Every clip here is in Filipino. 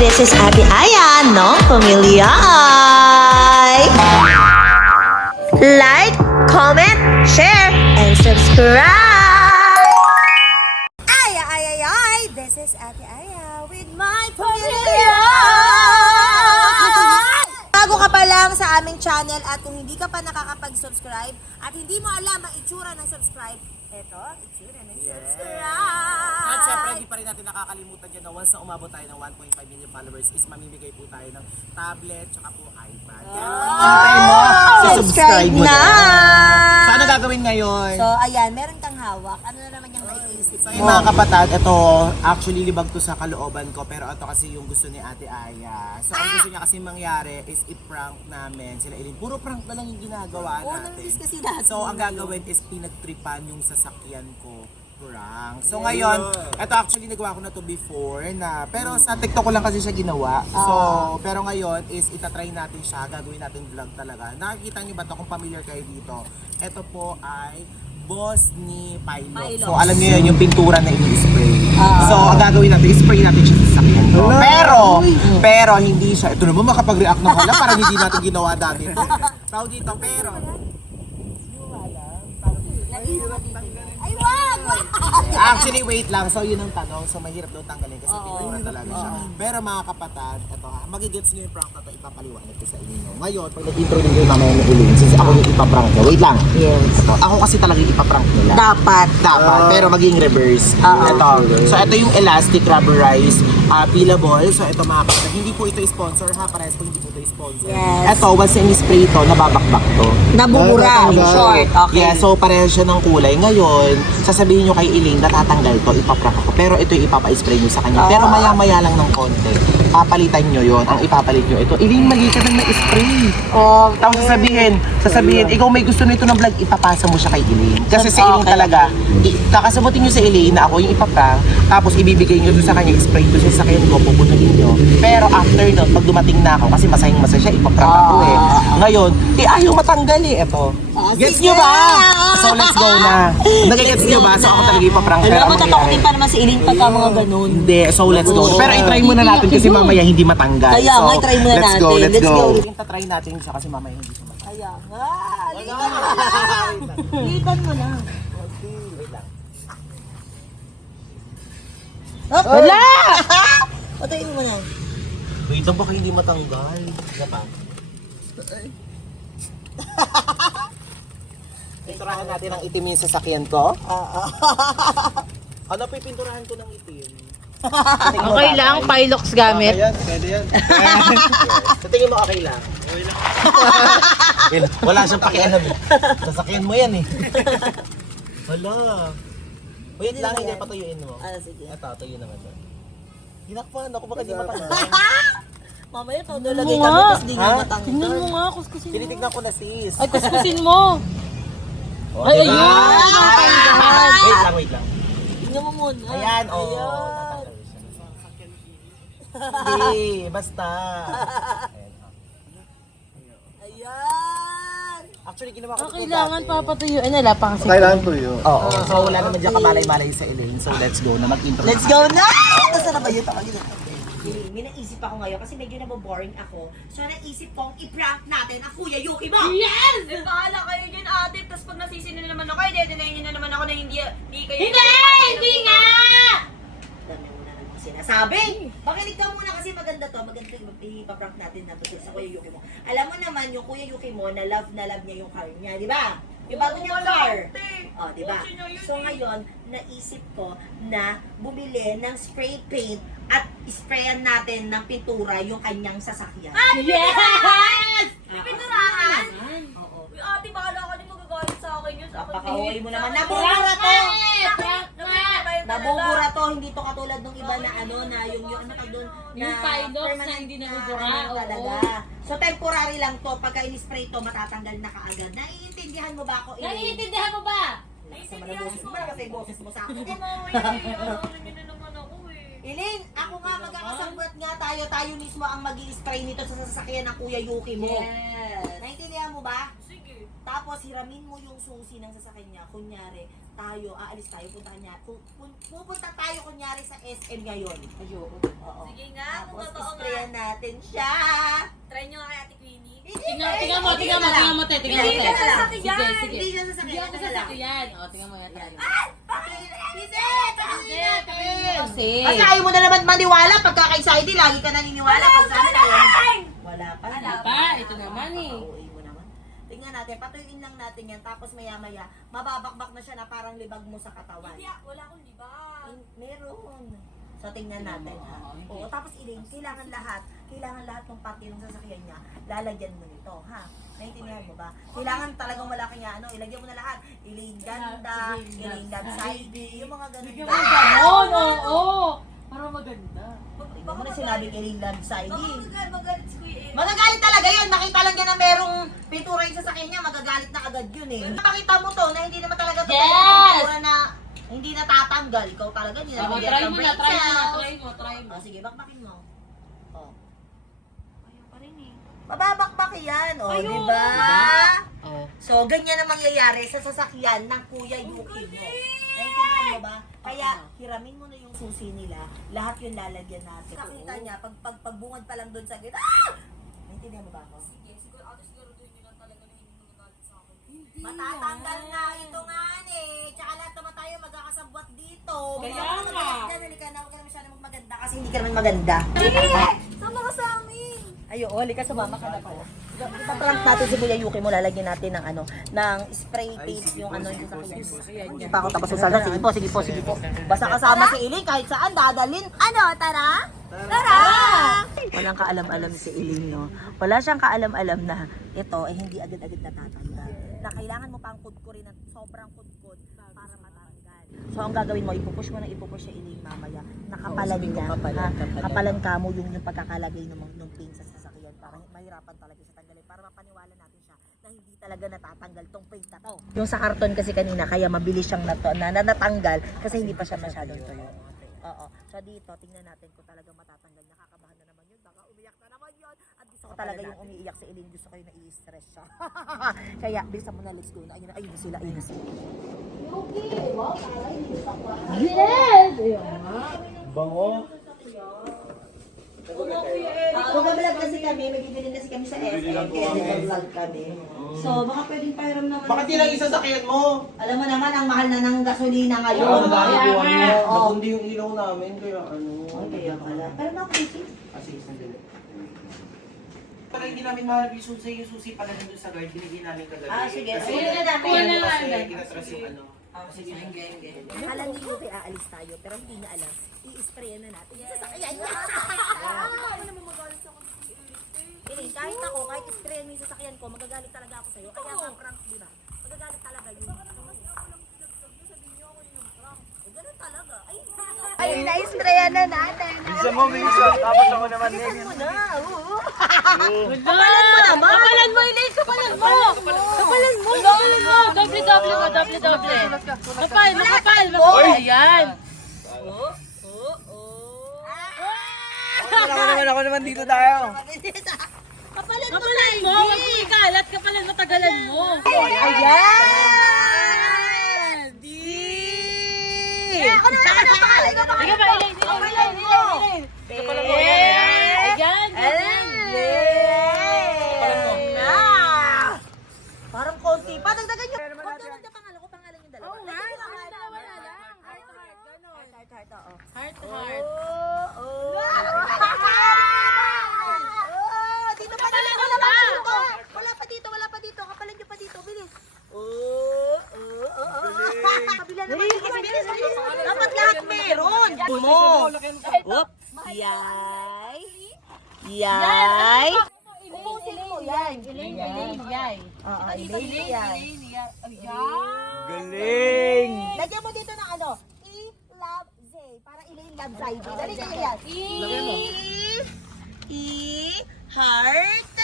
This is Ate Aya ng Pamilya Ay. Like, comment, share, and subscribe! Aya, ay, ay, ay! This is Ate Aya with my Pamilya! Bago ka pa lang sa aming channel at kung hindi ka pa nakakapag-subscribe at hindi mo alam ang itsura ng subscribe, eto, itsura ng subscribe! At syempre, hindi pa rin natin nakakalimutan dyan na once na umabot tayo ng 1.5 million followers is mamimigay po tayo ng tablet tsaka po iPad. Kaya hintay mo, subscribe mo na. So ano gagawin ngayon? So, ayan, meron kang hawak. Ano na naman yung naiisip So mo? yung mga kapatid, ito actually libag to sa kalooban ko pero ito kasi yung gusto ni Ate Aya. So ang gusto niya kasi mangyari is i-prank namin sila Eileen. Puro prank na lang yung ginagawa Oo, natin. namiss kasi natin. So ang gagawin is pinagtripan yung sasakyan ko. Prank. So ngayon, ito actually nagawa ko na to before na pero sa TikTok ko lang kasi siya ginawa. So pero ngayon is itatry natin siya, gagawin natin vlog talaga. Nakikita niyo ba to kung familiar kayo dito? Ito po ay boss ni Pilot. So alam niyo yun, yung pintura na ini-spray. So ang gagawin natin, spray natin siya sa sasakyan ko. Pero hindi siya. Ito naman makapag-react na wala parang hindi natin ginawa dati. Tawag dito, pero Ay, wag! actually, wait lang. So, yun ang tanong. So, mahirap daw tanggalin kasi pintura talaga siya. Pero mga kapatid, ito ha, magigets nyo yung prank na ito, ipapaliwanag ko sa inyo. Ngayon, pag nag-intro din kayo mamaya ni Eileen, since ako yung ipaprank nyo. Wait lang. Yes. Ito, ako kasi talaga yung ipaprank nila. Dapat. Pero maging reverse. Ito. So, ito yung elastic rubberized peelable. So, ito mga kapatid, hindi po ito sponsor ha. Parehas po hindi po ito sponsor. Yes. Ito, once in-spray ito, nababakbak to. Nabubura. In short. Okay. Yeah, so parehas siya ng kulay. Ngayon, sasabihin nyo kay Eileen, natatanggal to, ipaprank ako. Pero ito yung ipapa-spray nyo sa kanya. Pero maya-maya lang ng konti. Papalitan nyo yon, ang ipapalit nyo ito. Eileen, mali ka nang na-spray. Tapos sasabihin, ikaw may gusto nito ng vlog, ipapasa mo siya kay Eileen. Kasi si Eileen talaga, kakasabutin nyo sa Eileen na ako yung ipaprank, tapos ibibigay nyo doon sa kanya, spray doon sa sakyan ko, pupunuhin nyo. Pero after nun, pag dumating na ako, kasi masayang-masaya siya, ipaprank ako eh. Ngayon, ayaw matanggal eh, ito. Gets nyo ba? So let's go na. Nagigets nyo ba? So ako talaga ipaprank. Alam mo, ang matatakot mangyayari- din pa naman si Eileen pagka mga ganun. Hindi, so let's go. Pero i-try muna natin kasi mamaya hindi matanggal. Kaya nga, i-try muna let's natin. go, let's Let's go. go. Yung tatry natin siya kasi mamaya hindi siya matanggal. Kaya nga. Litan mo na. Wait lang. Wala! Patayin mo na. Wait lang, baka hindi matanggal. Isa pa. Pinturahan natin ang itim yung sasakyan ko. Ano pipinturahan ko ng itim? Okay lang, Pilox gamit. Pwede yan. Sa tingin mo okay lang? Okay lang. Wala siyang pakialam. Sasakyan mo yan eh. Hala. Wait lang, hindi patuyuin mo. Sige. Ito, tuyo naman doon. Hinakpan ako, baka di matanggal. Mamaya todo lagay kami, tapos di nga Ha? matanggal. Tingnan mo nga, kuskusin mo. Tinitignan ko na sis. Ay, kuskusin mo. Oh, Ay, diba? ayun. Wait lang. Tingnan mo muna. Ayan, oh. Ayan. Hindi, basta. Ayan. Actually, ginawa ko ito Kailangan dati. papatuyuin. Wala pa kasi. Oo, so wala naman dyan kamalay-malay sa Elaine. So let's go na mag-intro. Let's go na! Nasaan na ba yun? May naisip ako ngayon kasi medyo naboboring ako. So naisip kong i-prank natin ang Kuya Yuki mo! Yes! Bahala kayo dyan, ate. Tapos pag nasisi na naman ako, i-deny nyo na naman ako na hindi kayo... Hindi nga! Dami mo na naman sinasabi! Pakinig ka muna kasi maganda to. Maganda yung ipaprank natin na tungkol sa Kuya Yuki mo. Alam mo naman yung Kuya Yuki mo na love niya yung car niya, di ba? Yung bago niyang car. Oh, di ba? So ngayon, naisip ko na bumili ng spray paint at sprayan natin ng pintura yung kanyang sasakyan. Yes! Pinurahan! Oo. Uy, ate, bahala ka din magagalit sa akin yun. Sa akin, Napaka-uwi mo naman. Sa akin, Nabubura to! Nabubura Nabubura to, hindi to katulad ng iba na ano na yung ano tag doon Yung Pilox na permanent hindi na nabubura, ano oo. talaga. So temporary lang to, pagka in-spray to matatanggal na kaagad. Naiintindihan mo ba ako? Elaine? Naiintindihan mo ba? Sa mga boses mo, kasi boses mo sa akin. Hindi mo, ano nyo na naman ako eh. Elaine, ako nga magkakasangbat nga tayo mismo ang mag-i-spray nito sa sasakyan ng Kuya Yuki mo. Yes. Naintindihan mo ba? Sige. Tapos, hiramin mo yung susi ng sasakyan niya. Kunyari, tayo, aalis tayo, pupunta tayo kunyari sa SM ngayon. Ayoko. Oo. Sige nga, kung Tapos, totoo nga. sprayan natin siya. Try nyo nga kay Ate Queenie. Tingnan mo, te. Tingnan mo, te. Hindi ka Sige, sasakyan. sige. Hindi ka Hindi sasakyan. ako sasakyan. O, tingnan mo yan. Kasi. Kasi ayaw mo na naman maniwala pagka kay Saidi, lagi ka naniniwala pag sa akin. Wala pa. Wala pa, ito naman eh. Pauwi mo naman. Tingnan natin, patuyuin lang natin yan. Tapos maya-maya, mababakbak na siya na parang libag mo sa katawan. Hindi, wala akong libag. Meron. So tingnan natin ha. Oo, tapos iling, kailangan lahat ng parte ng sasakyan niya, lalagyan mo nito, ha? Naintindihan mo ba? Kailangan talagang wala kanya ilagyan mo na lahat. Iling ganda, iling side, yung mga ganun. Ganon, oo. Para maganda. Ikaw mo na sinabing iling side. Magalit si Kuya Eric. Magagalit talaga yun. Makita lang niya na merong pintura yung sasakyan niya, magagalit na agad yun eh. Makita mo to na hindi naman talaga to Yes! pintura na hindi natatanggal. Ikaw talaga, hindi na Try bigyan ng mo na, brain try mo na, cells. try mo, try mo. Sige, bakbakin mo. Oh. Ayaw pa rin eh. Mababakbak yan, Ayun, di ba? Oh. So, ganyan ang mangyayari sa sasakyan ng Kuya Yuki mo. Naintindihan mo ba? Kaya, hiramin mo na yung susi nila, lahat yung lalagyan natin. Nakita niya, pagbungad pa lang doon sa gitna, naintindihan mo ba ako? Sige, siguraduhin nyo lang talaga na hindi magalit sa akin. Matatanggal na ito nga tsaka lahat naman tayo magkakasabwat dito. Kaya nga. Halika na, huwag ka na masyadong magmaganda kasi hindi ka naman maganda. Sama ka sa amin! Ayo, halika, sumama ka na pala. Ipaprank natin si Kuya Yuki mo, lalagyan natin ng ng spray paint yung yung sakyan. Hindi pa ako tapos usala. Sige po. Basta kasama si Iling kahit saan dadalin. Tara? Walang kaalam-alam si Iling, no? Wala siyang kaalam-alam na ito ay hindi agad-agad natatanggal. Na kailangan mo pang kudkurin ng sobrang kudkod para matanggal. So, ang gagawin mo, ipupush mo si Iling mamaya. Nakapalan niya. Kapalan ka mo yung pagkakalagay ng paint sa sasakyan para mahirapan talaga siya tanggalin. Para mapaniwala natin siya na hindi talaga natatanggal tong paint na to. Yung sa karton kasi kanina, kaya mabilis siyang natanggal kasi hindi pa siya masyadong tuyo. Oo. So dito, tingnan natin kung talagang matatanggal. Nakakabahan na naman yun. Baka umiyak na naman yun. At gusto ko talaga yung umiiyak si Eileen. Gusto ko yung nai-stress siya. Kaya, bilisan mo na, let's go na. Ayun na sila. Yes! Bango. Mag-vlog kasi kami, magigilin kasi kami sa SM, kaya nag-vlog kami. So, baka pwedeng pahiram naman. Bakit di lang isasakyan mo? Alam mo naman, ang mahal na ng gasolina ngayon. Oo, dahil Kaya po nga. Oo. nabundi yung ilaw namin, kaya ano. Kaya pala. Pero nakakiti. Sige, sandali. Pala hindi namin maharap yung susi pala nandun sa guard, binigyan namin kagabi. Sige. Kasi, Kuha na natin. Kuha na kasi natin. kinatras yung ano. Sige. Akala ni Yuki aalis tayo, pero hindi niya alam. I-sprayan na natin. Sasakyan niya. Ako naman magalit sa akin si Eric. Piling, kahit ako, kahit i-sprayan mo yung sasakyan ko, magagalit talaga ako sa'yo. Kaya nga prank, di ba? Magagalit talaga yun. Ganun talaga. Ay, na-sprayan na natin. Bisa mo, tapos ako naman din. Mo na, oo. Kapalan mo naman! Kapalan mo, Elaine! Kapalan mo! Kapalan mo! Doble! Makapal! Ayan! Ako naman dito tayo. Kapalan mo Kapalan mo! Huwag mo ikalat! Kapalan mo! Tagalan mo! Ayan! Ako na! Sige ba, Elaine? Elaine! Ayan! Parang konti pa. Dagdagan nyo. Huwag ka magkapangalan ko. Pangalan yung dalawa. Oo nga. Heart, oo. Heart. Dito pa dito. Wala pa dito. Kapalan nyo pa dito. Bilis. Kabila naman. Bilis. Dapat lahat meron. Mo. Oop. Yay. Ubusin mo yan. Elaine, yay! Elaine yan. Galing! Lagyan mo dito ng I-love Zay. Para Elaine love Zay. Dali ka yan. Heart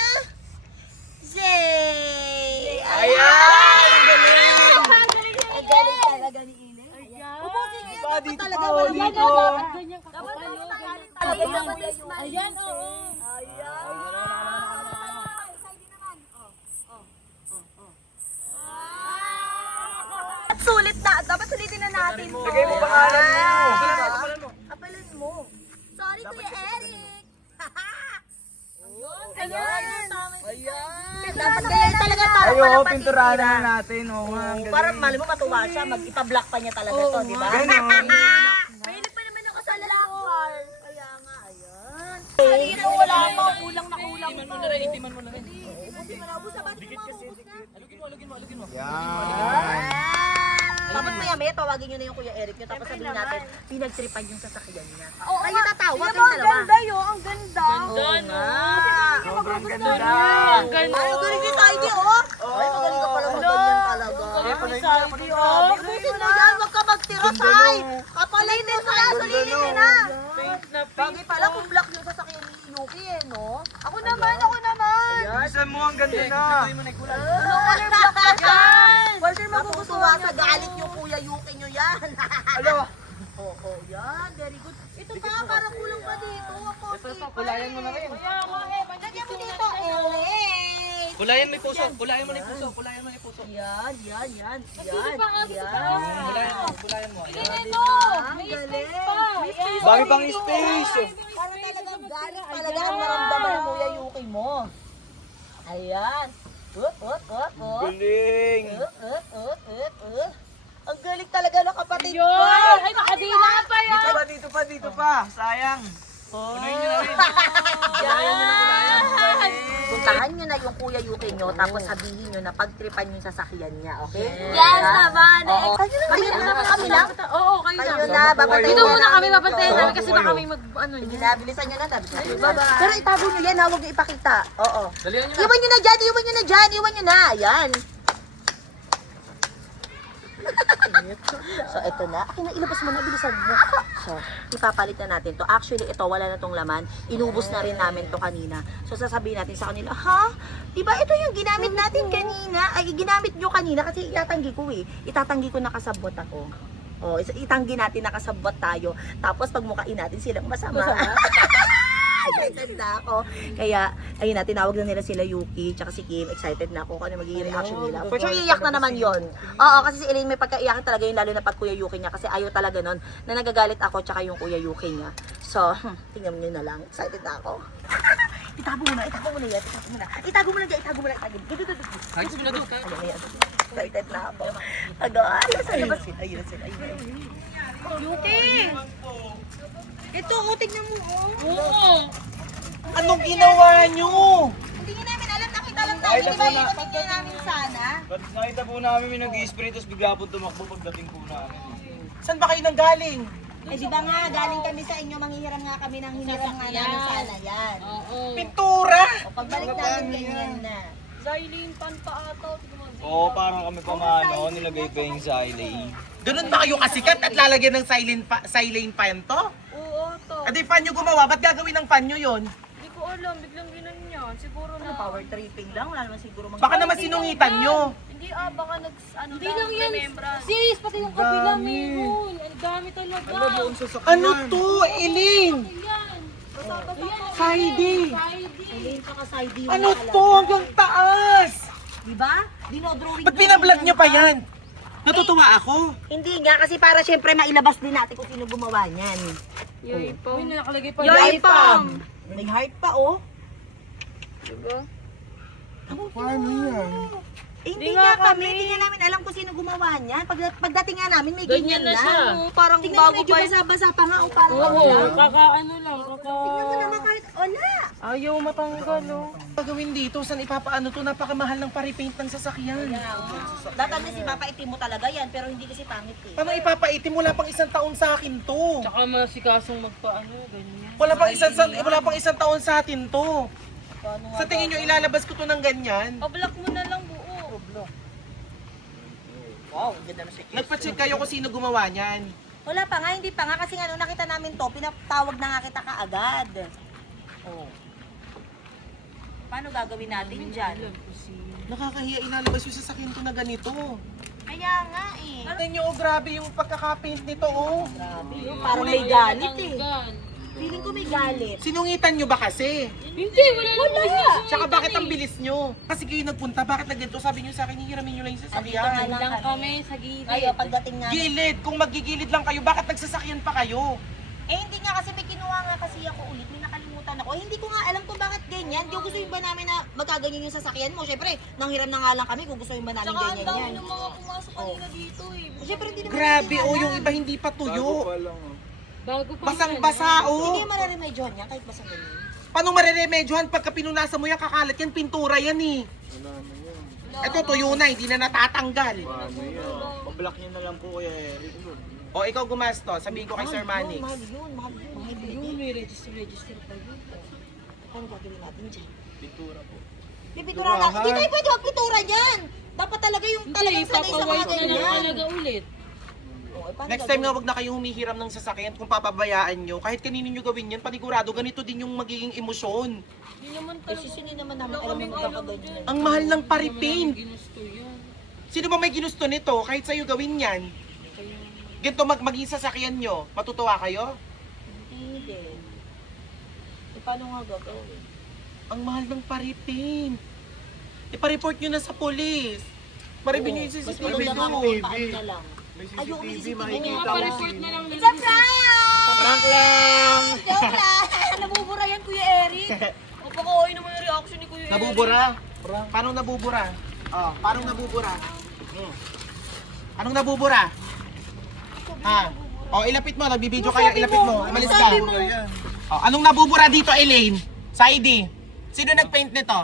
Zay. Ayan! Ang galing! Ang galing talaga ni Elaine. Ubusin niyo yan. Dapat talaga wala dito. Ganyan ka. Ayan, oo. natin to. Lagay mo pangalan mo. Apalan mo. Sorry, Kuya Eric. Ayan. Dapat kaya talaga para Ayo, walang pinturahan patitira. na natin. Oh, ang galing. Para mali mo matuwa siya, mag-ipa-block pa niya talaga to, di ba? Ganon. Mahilig pa naman ako sa lakar. Kaya nga, ayan. Ito wala kang mga kulang na kulang. Yan. Tapos maya-maya, tawagin nyo na yung Kuya Eric nyo. Tapos sabihin natin, pinagtripan yung sasakyan niya. Oo, Kayo tatawa, Tingnan kayong mo, ang dalawa. ganda yun, ang ganda. Ganda, Sobrang ganda. Ang ganda. Ay, galing yung Saidi, oh! Ay, magaling ka pala mag-ganyan talaga. Ibusin mo yan, wag ka magtira, Sai! Kapalitin mo na, sulilin mo na! Bagay pala kung black yung sasakyan ni Yuki, eh, no? Ako naman, ako naman. Bilisan mo, ang ganda na. For sure, magugustuhan sa galit yung Kuya Yuki nyo yan. Alo. Oo, yan, very good. Ito pa, parang kulang pa dito. Ito, kulayan mo na rin. Lagyan mo dito, Ellie! Kulayan mo yung puso. Kulayan mo na yung puso. Kulayan mo na yung puso. Yan. Kulayan mo. Ito. May space pa. Dami pang space. Para talagang galit talaga ang maramdaman ng Kuya Yuki mo. Ayan. Galing. Ang galing talaga ng kapatid ko. Yun. Ay, makadila pa yan. Dito pa. Sayang. Punuin nyo na rin. Puntahan nyo na yung Kuya Yuki nyo, tapos sabihin nyo na pagtripan yung sasakyan niya, okay? Yes, naman. Oo. Kayo na kami lang. Oo, kayo Kayo na. na, babantayin Dito muna kami, namin babantayan ito. namin kasi baka may ano Sige niya. na, bilisan nyo na, Pero itago nyo yan, huwag nyo ipakita. Oo. Dalihan nyo na. Iwan nyo na dyan, iwan nyo na dyan, iwan nyo na. Ayan. So, ito na. Akin na, ilabas mo na, bilisan mo. So, ipapalit na natin to. Actually, ito, wala na tong laman. Inubos na rin namin to kanina. So, sasabihin natin sa kanila, ha? Diba ito yung ginamit natin kanina? Ay, ginamit nyo kanina kasi itatanggi ko eh. Itatanggi ko nakasabot ako. Oh, itanggi natin nakasabot tayo. Tapos pagmukain natin silang masama. Excited na ako. Kaya, ayun na, tinawag na nila sila Yuki, tsaka si Kim. Excited na ako kung ano magiging reaction nila. For sure, iiyak na naman yon. Oo, kasi si Elaine may pagkaiyakan talaga yun, lalo na pag Kuya Yuki niya. Kasi ayaw talaga nun, na nagagalit ako, tsaka yung Kuya Yuki niya. So, tingnan nyo na lang. Excited na ako. Itago mo na yan. Itago mo na, itago mo na. Ayos mo na doon. Excited na ako. Tagal, sa labas. Ayun sila. Yuki! Ito, tignan mo, Oo. Anong ginawa nyo? Hindi nyo namin alam, nakita lang tayo. Di ba yung kapit namin sana? Nakita po namin may nag-spray, tapos bigla po tumakbo pagdating po namin. Saan ba kayo nanggaling? Eh di ba nga, galing kami sa inyo, manghihiram nga kami ng hiniram nga namin sana yan. Oo. Pintura! O pagbalik namin ganyan na. Zylene pan pa ata. Oo, parang kami pamano, nilagay pa yung xylene. Ganun ba kayo kasikat at lalagyan ng silane pan to? Oo, to. Adi pan nyo gumawa, ba't gagawin ng pan nyo yun? Hindi ko alam, biglang ginanyan. Siguro na. Power tripping lang, wala naman siguro Baka naman sinungitan nyo. Hindi baka hindi lang yan. Sis, pati yung kabila meron. Ang dami talaga. Ano to, Elaine? Yan. Saidi. Elaine tsaka side yung Ano to, hanggang taas? Di ba? Dinodrawing. Ba't pinablog nyo pa yan? Natutuwa ako. Hindi nga, kasi para syempre mailabas din natin kung sino gumawa niyan. Uy, nakalagay pa. Yoy Pam! May heart pa, oh. Diba? Paano yan? Eh, hindi nga kami. Hindi nga namin alam kung sino gumawa niyan. Pagdating nga namin, may ganyan, Ganyan na siya. Oo, parang tingnan mo, medyo basa-basa pa nga. O, parang Oo, lang. kakaano lang. Tingnan mo naman kahit, wala. Ayaw matanggal, oh. Gagawin dito, saan ipapaano to? Napakamahal ng paripaint ng sasakyan. Datang na si Papa, itim mo talaga yan, pero hindi kasi pangit eh. Paano ipapaitim? Wala pang isang taon sa akin to. Tsaka masikasong magpaano, ganyan. Wala pang isang taon sa atin to. Sa tingin nyo, ilalabas ko to ng ganyan? Pablock mo na lang buo. Wow, ganda na siya. Nagpa-check kayo kung sino gumawa niyan. Wala pa nga, hindi pa nga. Kasi nga nung nakita namin to, pinatawag na nga kita kaagad. Oh. Paano gagawin natin dyan? Nakakahiya ilalabas yung sasakyan to na ganito. Kaya nga eh. Tingnan nyo, oh, grabe yung pagkakapaint nito, oh. Grabe, parang may galit eh. Feeling ko may galit. Sinungitan nyo ba kasi? Hindi, wala naman. Tsaka bakit ang bilis nyo? Kasi kayo nagpunta, bakit nagganito? Sabi nyo sa akin, hihiramin nyo lang yung sasakyan. Lang kami sa gilid. Ngayon, pagdating nga. Gilid! Kung magigilid lang kayo, bakit nagsasakyan pa kayo? Eh, hindi nga kasi may kinuha nga kasi ako ulit. May nakalimutan ako. Eh, hindi ko nga alam kung bakit ganyan. Hindi ko gusto ba namin na magkaganyan yung sasakyan mo. Siyempre, nanghiram na nga lang kami kung gusto ba namin Tsaka ang ganyan dami yan. ng mga pumasok kanina dito eh. Siyempre, hindi naman Grabe, natin oh, alam. yung iba hindi pa tuyo. Bago pa. Basang-basa, Hindi oh. yung mararemedyohan yan kahit basang ganyan. Paano mareremedyohan? Pagka pinunasan mo yan, kakalat yan, pintura yan eh. Ito, tuyo na, hindi na natatanggal. Pablock niyo na lang po Kuya Eric. O, ikaw gumasto, sabihin ko kay Sir Manix. Mahal yun, mahal yun. Mahal yun. May register pa yun. Ano gagawin natin dyan? Pintura po. Pipitura na. Hindi tayo pwede magpitura dyan. Dapat talaga yung talagang sanay sa mga Ipapawait na lang ganyan. talaga ulit. Oh, eh, paano Next time nga, gagawin? wag na kayong humihiram ng sasakyan kung papabayaan nyo. Kahit kanino nyo gawin yan, panigurado, ganito din yung magiging emosyon. Hindi naman Eh, talaga. sisini naman namin alam mo magkakaganyan. Ang mahal ng paripin. Ginusto yun. Sino ba may ginusto nito? Kahit sa'yo gawin yan. Ganito maging sasakyan nyo, matutuwa kayo? Hindi. Eh, paano nga gagawin? Ang mahal ng paripin. Ipa-report nyo na sa polis. Maribin nyo yung Mas CCTV maganda nga nyo. kung paano na lang. May Ayoko may CCTV, CCTV. makikita Ayoko. Pa-report na lang. It's a prank! Prank lang! Joke lang! Nabubura yan Kuya Eric. O baka okay naman yung reaction ni Kuya Eric. Nabubura? Paano nabubura? Oh, paano nabubura? Anong nabubura? Ha? Oh, ilapit mo, nagbibideo kayo, ilapit mo. Umalis ka. Oh, anong nabubura dito, Elaine? Saidi. Sino nagpaint nito?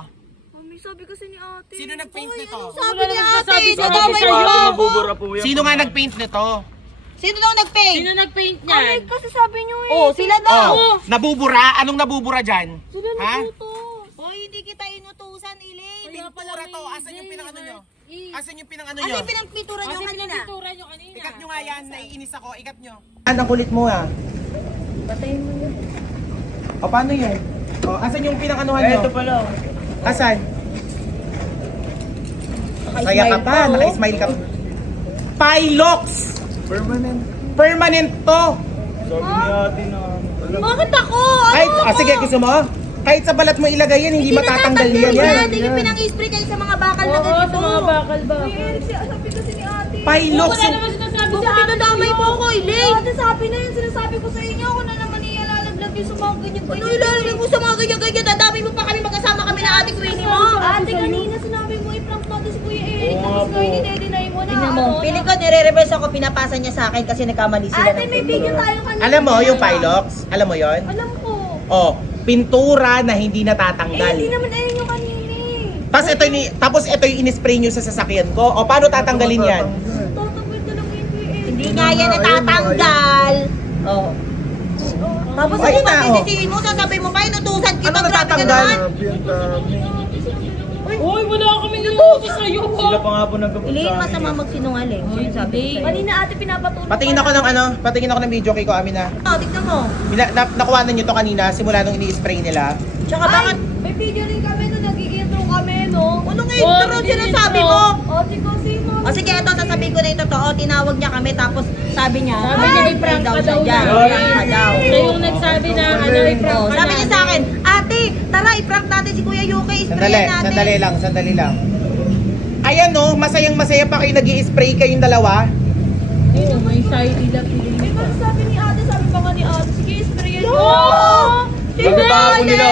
Mami, sabi kasi ni ate. Sino nagpaint nito? Sabi ni ate, Sabi nadamay sa'yo. mo! Nabubura po yan. Sino nga nagpaint nito? Sino daw nag-paint? Sino nagpaint niyan? Kasi sabi niyo eh. Oh, sila daw! Oh, nabubura? Anong nabubura dyan? Ha? Hoy, hindi kita inutusan, Elaine! Pintura to. Asan yung pinang ano nyo? Asan yung pinang ano Ano nyo? yung pinagpintura nyo Kasi kanina? pinagpintura nyo kanina. Ikat nyo nga yan, naiinis ako. Ikat nyo. Ang kulit mo ah. Patayin mo yun. O paano yun? O, asan yung pinang anuhan nyo? Ito pala. Asan? Kaya ka pa, naka-smile ka pa. Pilox! Permanent. Permanent to! Sabi ni ate na. Bakit ako? Kahit, sige, gusto mo? Kahit sa balat mo ilagay yan, hindi matatanggal yan. Hindi yung pinang-spray kayo sa mga bakal na Oo, ganito. sa mga bakal ba? Sabi kasi ni ate. Pilox! Wala naman sinasabi Kung sa akin. pinadamay mo ako, Elaine! Ate, sabi na yun. Sinasabi ko sa inyo. Ako na naman iyalalaglag yung sa mga ganyan. Ano ilalagay mo sa mga ganyan-ganyan? Dadami mo pa kami magkasama kami na ate Queenie mo! Ate, kanina sinabi mo i-prank natin si Kuya Eric. Tapos ngayon dinedeny mo na. Tingnan mo, piling ko nire-reverse ako, pinapasa niya sa akin kasi nagkamali sila Ate, ng may video tayo kanina. Alam mo yung Pilox? Alam mo yon? Alam ko. O, pintura na hindi Eh, natatanggal. hindi naman ayun yung kanina eh. Tapos ito yung in-spray nyo sa sasakyan ko. O, paano tatanggalin yan? Tatanggal talaga yung Kuya Eric. Hindi nga yan natatanggal! Oh. Tapos Ay, hindi na, pa oh. sisisihin mo, sasabihin mo pa, inutusan kita, Ano grabe ka natatanggal? naman! Uy, wala kami niluto sa'yo. Sila pa nga po nagkapag Elaine, sa akin. masama magsinungaling. Sinasabi ko sa'yo. Kanina ate pinapatulog. Patingin ako ng video kay ko, Amina. Oh, tignan mo. Nakuha na nyo to kanina, simula nung ini-spray nila. Tsaka bakit? May video rin kami na nag-i-intro kami, no? Anong intro sinasabi mo? Ate kasi mo. O sige, ito, sasabihin ko na yung totoo. Tinawag niya kami, tapos sabi niya, Sabi niya, i-prank ka daw dyan. na. I-prank ka daw. Siya yung nagsabi na ano, i-prank Oh, ka sabi niya sa akin, ate, tara, i-prank natin si Kuya Yuki, sprayan natin. Sandali lang. Ayan no, masayang-masaya pa kayo nag-i-spray kayong dalawa. Oo, may side ila Eh, kasi sabi ni ate, sabi pa nga ni ate, sige, sprayan mo. Sabi pa ako nila,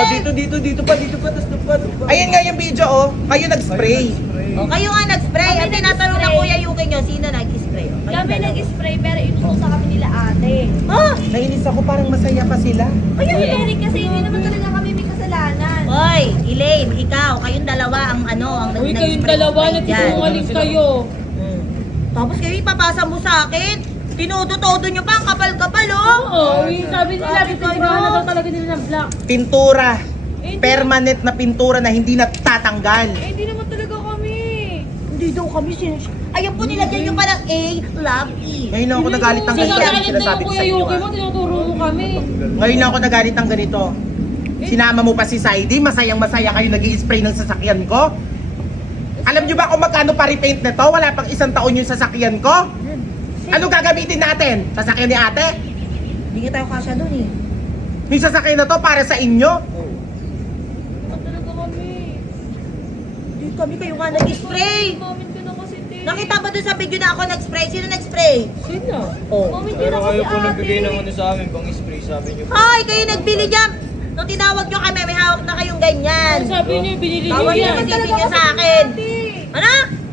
dito pa, tas pa. Ayan nga yung video oh, kayo nag-spray. O, kayo nga nag-spray. Ang tinatanong ng Kuya Yuki niyo, sino nag-spray? O, kayo Kami dalawa. nag-spray, pero inuso sa kami nila ate. Ah! Nainis ako, parang masaya pa sila. Kuya Eric, kasi hindi naman talaga kami may kasalanan. Hoy, Elaine, ikaw, kayong dalawa ang ang Uy, kayong nag-spray dalawa, dyan. nagsisungaling kayo. Tapos kayo ipapasa mo sa akin. Tinudo-todo nyo pa, ang kapal-kapal oh. Oo, sabi nila, pintura na daw talaga nila ng black. Pintura. Permanent na pintura na hindi natatanggal. Eh, hindi naman talaga kami. Hindi daw kami Ayun po nilagyan nyo palang A, love E. Ngayon lang ako nagalit ng ganito. Sinagalit na Sinasabi yung ko sa Kuya inyo. Yuki mo, tinuturo mo kami. Ngayon lang ako nagalit ng ganito. Sinama mo pa si Saidi, masayang-masaya kayo nag-i-spray ng sasakyan ko. Alam nyo ba kung magkano pa repaint nito? Wala pang 1 taon yung sasakyan ko. Ano gagamitin natin? Sasakyan ni ate? Hindi nga tayo kasya dun eh. Yung sasakyan na to para sa inyo? Talaga kami. Hindi kami kayo nga nag-spray. Umamin ka na kasi, te. Nakita ba doon sa video na ako nag-spray? Sino nag-spray? Sino? Oh. Umamin ka Pero na kasi, kayo po ate. nagbigay ng ano sa amin, pang spray, sabi niyo po. Ay, kayo nagbili dyan. Nung tinawag nyo kami, may hawak na kayong ganyan. Sabi niyo, binili niyo Tawag yan. naman talaga niya sa akin. Ano?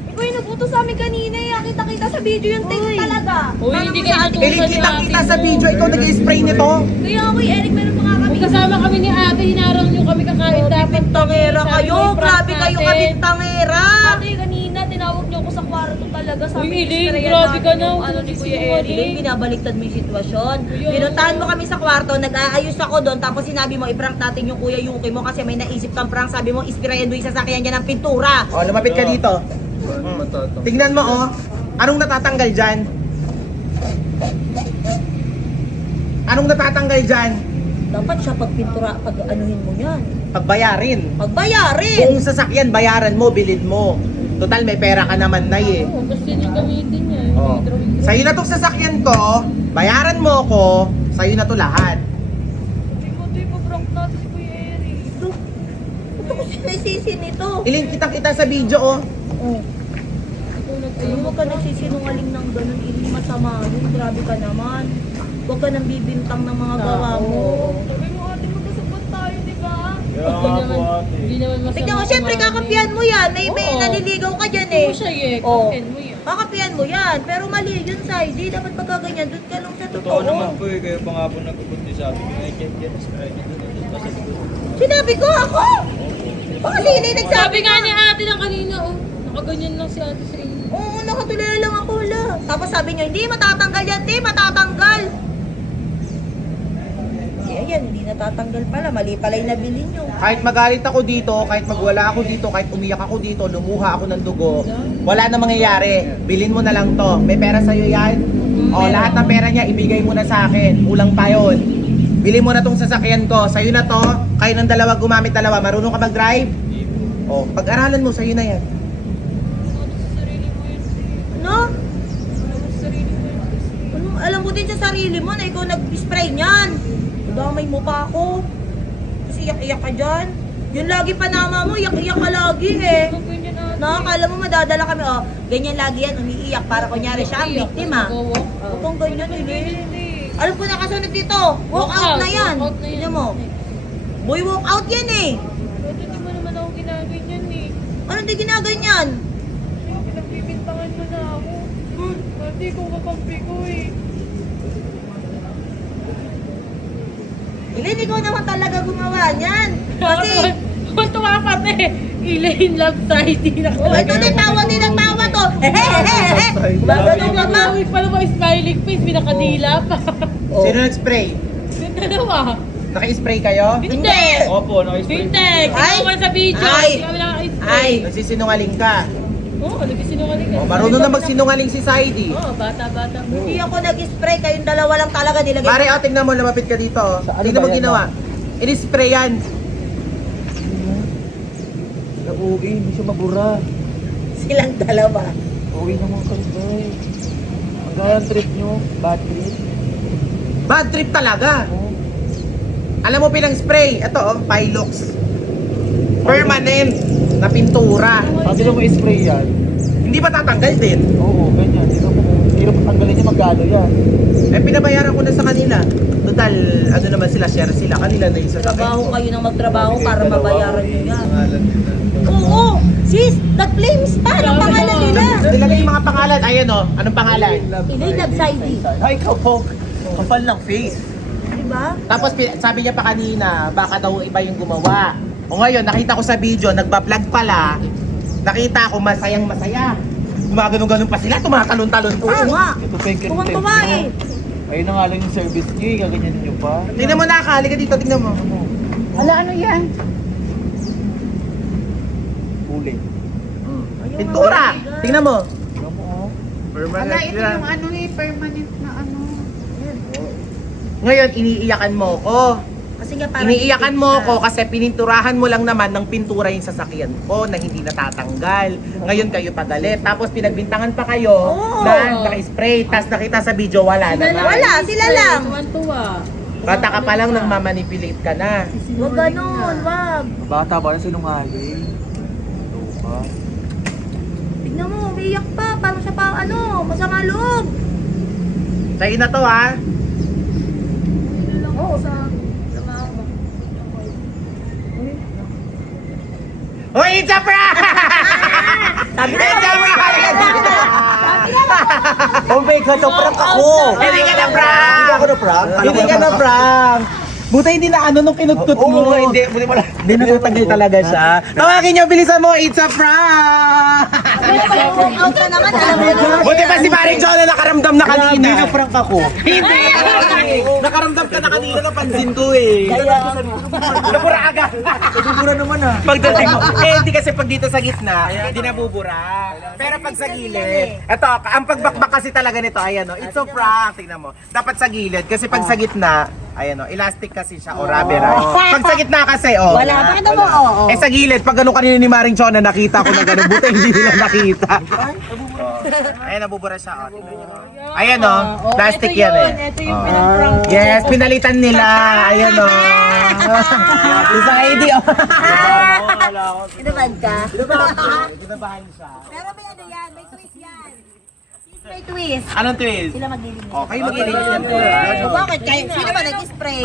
Ikaw yung nagbuto sa amin kanina eh. Kita-kita sa video yung take talaga. Uy, hindi kayo natutunan Iling kitang-kita sa video, ikaw nag-spray nito. Kaya ako, Eric, meron pa nga kami. Kung kasama kami ni ate, hinaraw niyo kami kakain dapat. Bintangera Sabi kayo. mo, prank Grabe kayo natin. kabintangera. Ate, kanina, tinawag niyo ako sa kwarto talaga. Sabi, Uy, Iling, sprayan grabe natin ka na. yung Ano ni Kuya Iling, Eric. binabaliktad mo yung sitwasyon. Kuya. Pinuntahan mo kami sa kwarto, nag-aayos ako doon, tapos sinabi mo, i-prank natin yung Kuya Yuki mo kasi may naisip kang prank. Sabi mo, ispirayan doon yung sasakyan niya ng pintura. O, lumapit ka dito. Tignan mo, oh. Anong natatanggal dyan? Anong natatanggal dyan? Dapat siya pagpintura, pag anuhin mo yan. Pagbayarin. Pagbayarin! Kung sasakyan, bayaran mo, bilid mo. Total, may pera ka naman na eh. Oo, kasi yun yung gamitin niya. Oh. Sa'yo na tong sasakyan ko, bayaran mo ko, sa'yo na to lahat. Hindi ko, ito ipaprank natin si Kuya Eric. Ito ko sinisisi nito. Iling kitang-kita sa video, oh. Oh. Huwag ka nagsisinungaling ng ganun, Iling, masama yun. Grabe ka naman. Huwag ka nang bibintang ng mga gawa mo. Sabi mo, ate, magkasagot tayo, di ba? Kaya nga po ate. Hindi naman masama. Tignan mo, syempre kakapihan mo yan. May Oo. naliligaw ka dyan eh. Oo siya eh. Oo. Kapihan mo yan. Kakapihan mo yan. Pero mali yun, Sai. Di dapat pagkaganyan. Doon ka lang sa Totoo naman totoo. po eh, kayo pa nga po nagpupunti sa amin. Ay, get spray dito dito pa sa likod. Sinabi ko ako! Baka sino yung nagsabi Sabi nga ni ate lang kanina, oh. Nakaganyan lang si ate sa inyo. Oo, nakatulala lang ako wala. Tapos sabi niya, hindi matatanggal yan, di matatanggal. Eh, ayan, hindi natatanggal pala. Mali pala yung nabili niyo. Kahit magalit ako dito, kahit magwala ako dito, kahit umiyak ako dito, lumuha ako ng dugo, wala na mangyayari. Bilhin mo na lang to. May pera sa'yo yan. O, lahat ng pera niya, ibigay mo na sa akin. Kulang pa yun. Bilhin mo na tong sasakyan ko. Sa'yo na to. Kayo ng dalawa, gumamit dalawa. Marunong ka mag-drive? O, pag-aralan mo, sa'yo na yan. Ano? Ano? Alam mo din sa sarili mo na ikaw nag-spray niyan. Damay mo pa ako. Kasi iyak-iyak ka dyan. Yun lagi panama mo, iyak-iyak ka lagi eh. Nakakala mo madadala kami, oh, ganyan lagi yan, umiiyak para kunyari siya ang biktima. Huwag kang ganyan, eh. Alam ko nakasunod dito, walk out na yan. Walk out na yan. Tignan mo. Boy, walk out yan eh. Ate, di mo naman ako ginaganyan eh. Ano di ginaganyan? Pinagbibintangan mo na ako. Ate, kung kakampi ko eh. Ilin, ikaw naman talaga gumawa niyan. Kasi, Tuwa ka te. Elaine love side. oh, ito din tawa din ang tawa to. Gagano ka ba? Wait pala mo, smiling face, pinakadila pa. Oh. Sino nag-spray? Yung dalawa. Naka-spray kayo? Hindi. Opo, naka-spray. Bintek! Ay! Ikaw man sa video. Ay! Hindi kami nakaka-spray. Ay, Nagsisinungaling ka. Oo, nagsisinungaling ka. O, marunong na magsinungaling si Saidi. Oo, bata-bata. hindi ako nag-spray. Kayong dalawa lang talaga nilagay. Pare, oh, tingnan mo, lumapit ka dito. Tingnan mo ginawa. In-spray yan. Nauwi, hindi siya mabura. Silang dalawa. Uwi naman kayo, boy. Ang gaya trip nyo, bad trip. Bad trip talaga. Alam mo pilang spray? Ito, oh, Pilox. Permanent na pintura. Sabi na mo i-spray yan. Hindi ba tatanggal din? Oo, ganyan. Hirap tanggalin niya, magkano yan. Eh, pinabayaran ko na sa kanila. Total, ano naman sila, share sila. Kanila na yung sasakyan Trabaho ko. kayo ng magtrabaho para mabayaran nyo yan. Oo, sis, nag-flames pa ng pangalan nila. Nilagay yung mga pangalan. Ayan, oh. Anong pangalan? Ilay nag-sidey. Ay, kapog. Kapal ng face. Diba? Tapos sabi niya pa kanina, baka daw iba yung gumawa. O ngayon, nakita ko sa video, nagba-vlog pala. Nakita ko masayang masaya. Gumaganon-ganon pa sila, tumatalon-talon pa. Oo nga. Ito fake and Tuwang-tuwa eh. Ayun na nga lang yung service niyo, gaganyan niyo pa. Tingnan mo na, halika dito, tingnan mo. Ala, ano yan? Huli. Pintura, tingnan mo. Tingnan mo, oh. Ala, ito yung ano eh, permanent na ano. Ngayon, iniiyakan mo ko. Kasi nga parang Iniiyakan mo ko kasi pininturahan mo lang naman ng pintura yung sasakyan ko na hindi natatanggal. Ngayon kayo pagalit. Tapos pinagbintangan pa kayo Oo. na naka-spray. Tapos nakita sa video, wala naman. Wala, sila lang. Tuwan-tuwa. Bata ka pa lang nang mamanipulate ka na. Huwag ganun, wag. Bata ba na sinungaling? Luka. Tignan mo, umiiyak pa. Parang siya pa, masama loob. Sa'yo na to ha. Oo, sa mama. Hoy, it's a prank! It's a prank! Oh my God, na-prank ako! Hindi ka na prank! Hindi ako na-prank? Hindi ka na prank! Buta hindi na ano nung kinutkot mo. Hindi na natanggal talaga siya. Tawagin niyo, bilisan mo, it's a prank! Out na naman, alam mo. Buti pa si Paring John na nakaramdam na kanina. Hindi na-prank ako. Hindi! Nakaramdam ka na kanina, napansin ko eh. Nabura agad. Nabubura naman ah. Pagdating mo, hindi kasi pag dito sa gitna, hindi nabubura. Pero pag sa gilid, eto, ang pagbakbak kasi talaga nito, ayan o, it's so prank, tingnan mo. Dapat sa gilid, kasi pag sa gitna, ayan o, elastic kasi siya, o rubber. Pag sa gitna kasi, o. Wala, bakit mo? Oo. Eh sa gilid, pag gano'n kanina ni Maring Chona, nakita ko na gano'n, buti hindi nila nakita. Ayan, nabubura siya, o, tingnan nyo. Ayan o, plastic yan eh. Ito yung pinang-prank. Yes, pinalitan nila, ayan o. Isa ID o. Inaban ka? Kinabahan siya. Pero may ano yan, may twist yan. May twist. Anong twist? Sila maglilinis. Oh, kayo mag-iligit yan. So, bakit? Sino ba nag-spray?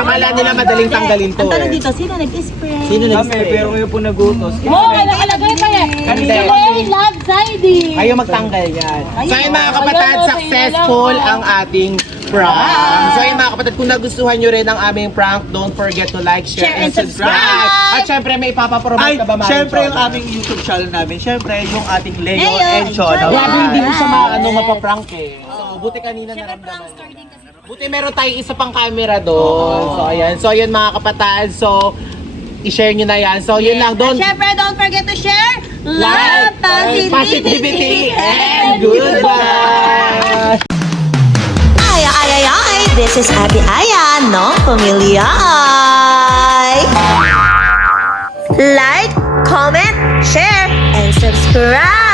Akala nila madaling tanggalin to eh. dito, sino nag-spray? Sino Kami, pero kayo po nagutos. Nakalagay pa yan. Hindi. Love siding. Kayo magtanggal yan. So ayun mga kapatid, successful ang ating prank. So ayun mga kapatid, kung nagustuhan nyo rin ang aming prank, don't forget to like, share, and subscribe. At syempre may ipapapromote Ay, ka ba, Maring syempre yung Chona? aming YouTube channel namin. Syempre yung ating Leo Leo and Chona. Grabe, hindi mo siya mapaprank eh. So, buti kanina naramdaman. Buti meron tayong isa pang camera doon. So, ayan. So, ayan mga kapatid. So, i-share nyo na yan. So, yun lang. Siyempre, don't forget to share, Love, positivity, and goodbye! Ay, this is Ate Aya, no? Pamilyay! Like, comment, share, and subscribe!